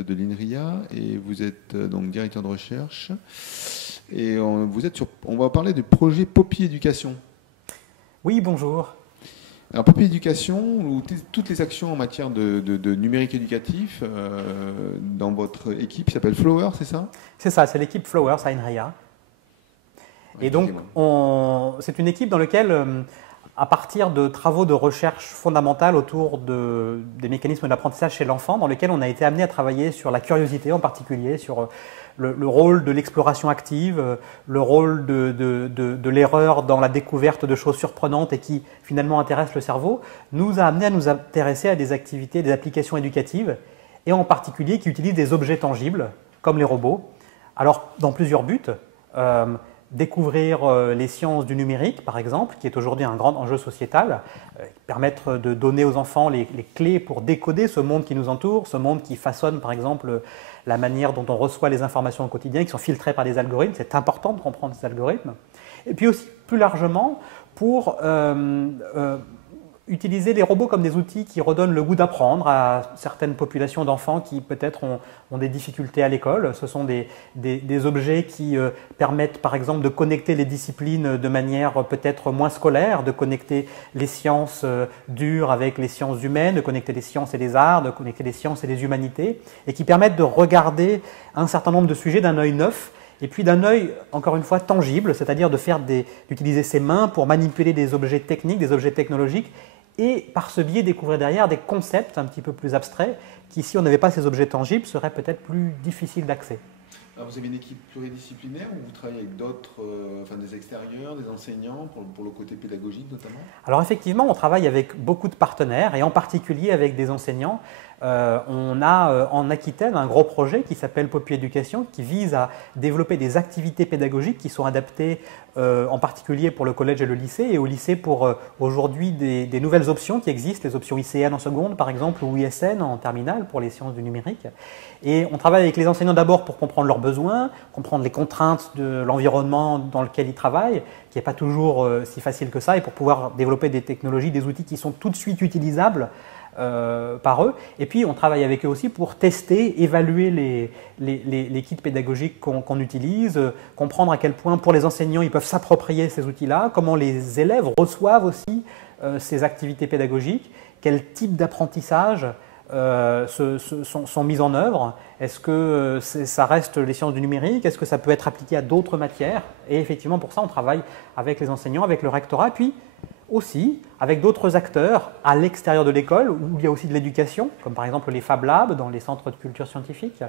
êtes de l'INRIA et vous êtes donc directeur de recherche. Et on va parler du projet Poppy Éducation. Oui, bonjour. Alors Poppy Éducation, ou toutes les actions en matière de numérique éducatif dans votre équipe qui s'appelle Flower, c'est ça? C'est ça, c'est l'équipe Flowers à INRIA. Et donc, c'est une équipe dans laquelle, à partir de travaux de recherche fondamentale autour des mécanismes d'apprentissage chez l'enfant, dans lesquels on a été amené à travailler sur la curiosité en particulier, sur le rôle de l'exploration active, le rôle de l'erreur dans la découverte de choses surprenantes et qui finalement intéressent le cerveau, nous a amené à nous intéresser à des activités, des applications éducatives, et en particulier qui utilisent des objets tangibles, comme les robots. Alors, dans plusieurs buts. Découvrir les sciences du numérique, par exemple, qui est aujourd'hui un grand enjeu sociétal, permettre de donner aux enfants les clés pour décoder ce monde qui nous entoure, ce monde qui façonne, par exemple, la manière dont on reçoit les informations au quotidien, qui sont filtrées par des algorithmes. C'est important de comprendre ces algorithmes. Et puis aussi, plus largement, pour utiliser les robots comme des outils qui redonnent le goût d'apprendre à certaines populations d'enfants qui peut-être ont des difficultés à l'école. Ce sont des objets qui permettent par exemple de connecter les disciplines de manière peut-être moins scolaire, de connecter les sciences dures avec les sciences humaines, de connecter les sciences et les arts, de connecter les sciences et les humanités, et qui permettent de regarder un certain nombre de sujets d'un œil neuf, et puis d'un œil, encore une fois, tangible, c'est-à-dire d'utiliser ses mains pour manipuler des objets techniques, des objets technologiques, et par ce biais découvrir derrière des concepts un petit peu plus abstraits qui, si on n'avait pas ces objets tangibles, seraient peut-être plus difficiles d'accès. Vous avez une équipe pluridisciplinaire ou vous travaillez avec d'autres, des extérieurs, des enseignants, pour le côté pédagogique notamment? Alors effectivement, on travaille avec beaucoup de partenaires et en particulier avec des enseignants. On a en Aquitaine un gros projet qui s'appelle Poppy Éducation qui vise à développer des activités pédagogiques qui sont adaptées en particulier pour le collège et le lycée, et au lycée pour aujourd'hui des nouvelles options qui existent, les options ICN en seconde par exemple ou ISN en terminale pour les sciences du numérique. Et on travaille avec les enseignants d'abord pour comprendre leurs besoins, comprendre les contraintes de l'environnement dans lequel ils travaillent, qui n'est pas toujours si facile que ça, et pour pouvoir développer des technologies, des outils qui sont tout de suite utilisables par eux. Et puis on travaille avec eux aussi pour tester, évaluer les kits pédagogiques qu'on utilise, comprendre à quel point pour les enseignants ils peuvent s'approprier ces outils-là, comment les élèves reçoivent aussi ces activités pédagogiques, quel type d'apprentissage sont mises en œuvre. Est-ce que ça reste les sciences du numérique? Est-ce que ça peut être appliqué à d'autres matières? Et effectivement, pour ça, on travaille avec les enseignants, avec le rectorat, et puis aussi avec d'autres acteurs à l'extérieur de l'école, où il y a aussi de l'éducation, comme par exemple les Fab Labs dans les centres de culture scientifique,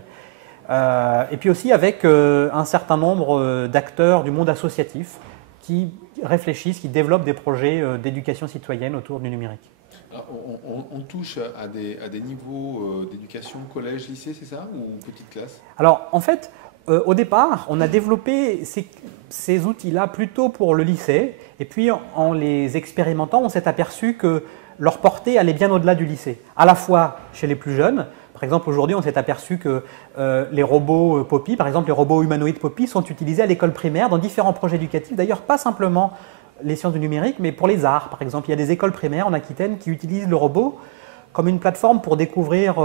et puis aussi avec un certain nombre d'acteurs du monde associatif qui réfléchissent, qui développent des projets d'éducation citoyenne autour du numérique. Alors, on touche à des niveaux d'éducation, collège, lycée, c'est ça, ou petite classe? Alors, en fait, au départ, on a développé ces outils-là plutôt pour le lycée, et puis en les expérimentant, on s'est aperçu que leur portée allait bien au-delà du lycée, à la fois chez les plus jeunes. Par exemple, aujourd'hui, on s'est aperçu que les robots Poppy, par exemple les robots humanoïdes Poppy, sont utilisés à l'école primaire dans différents projets éducatifs, d'ailleurs pas simplement les sciences du numérique, mais pour les arts, par exemple. Il y a des écoles primaires en Aquitaine qui utilisent le robot comme une plateforme pour découvrir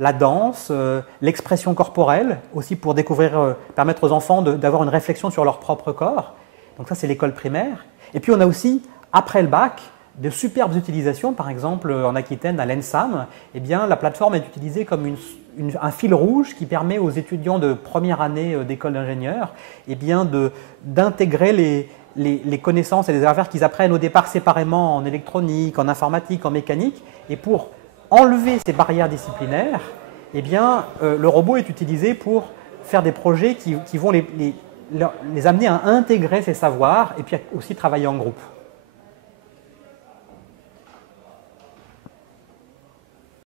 la danse, l'expression corporelle, aussi pour permettre aux enfants d'avoir une réflexion sur leur propre corps. Donc ça, c'est l'école primaire. Et puis on a aussi, après le bac, de superbes utilisations. Par exemple, en Aquitaine, à l'ENSAM, eh bien, la plateforme est utilisée comme un fil rouge qui permet aux étudiants de première année d'école d'ingénieur eh bien, d'intégrer les connaissances et les affaires qu'ils apprennent au départ séparément en électronique, en informatique, en mécanique. Et pour enlever ces barrières disciplinaires, eh bien, le robot est utilisé pour faire des projets qui vont les amener à intégrer ces savoirs et puis aussi travailler en groupe.